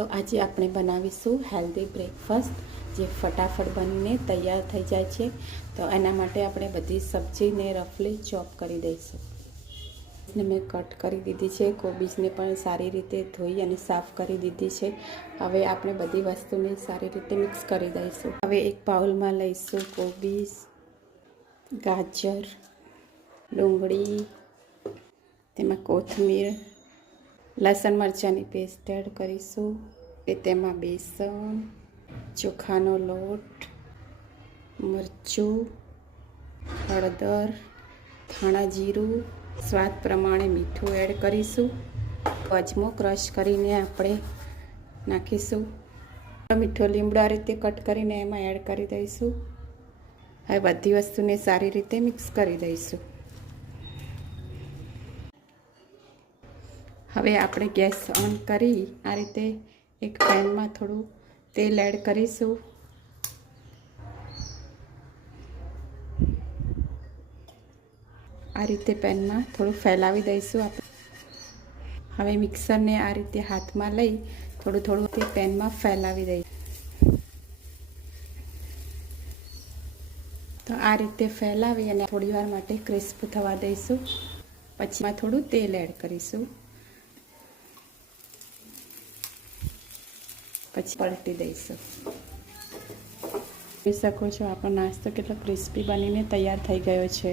તો આજે આપણે બનાવીશું હેલ્ધી બ્રેકફાસ્ટ જે ફટાફટ બનીને તૈયાર થઈ જાય છે। તો એના માટે આપણે બધી સબ્જીને રફલી ચોપ કરી દઈશું। ને મેં કટ કરી દીધી છે। કોબીજને પણ સારી રીતે ધોઈ અને સાફ કરી દીધી છે। હવે આપણે બધી વસ્તુને સારી રીતે મિક્સ કરી દઈશું। હવે એક બાઉલમાં લઈશું કોબીજ, ગાજર, ડુંગળી, તેમાં કોથમીર, લસણ મરચાંની પેસ્ટ એડ કરીશું। તેમાં બેસન, ચોખાનો લોટ, મરચું, હળદર, ધાણા જીરું, સ્વાદ પ્રમાણે મીઠું એડ કરીશું। અજમો ક્રશ કરીને આપણે નાખીશું। મીઠો લીમડો આ રીતે કટ કરીને એમાં એડ કરી દઈશું। હવે બધી વસ્તુને સારી રીતે મિક્સ કરી દઈશું। હવે આપણે ગેસ ઓન કરી આ રીતે એક પેનમાં થોડું તેલ એડ કરીશું। આ રીતે પેનમાં થોડું ફેલાવી દઈશું આપણે। હવે મિક્સરને આ રીતે હાથમાં લઈ થોડું થોડું તે પેનમાં ફેલાવી દઈશું। તો આ રીતે ફેલાવી અને થોડી વાર માટે ક્રિસ્પ થવા દઈશું। પછીમાં થોડું તેલ એડ કરીશું। પછી પલટી દઈશું। જોઈ શકો છો આપણો નાસ્તો કેટલો ક્રિસ્પી બનીને તૈયાર થઈ ગયો છે।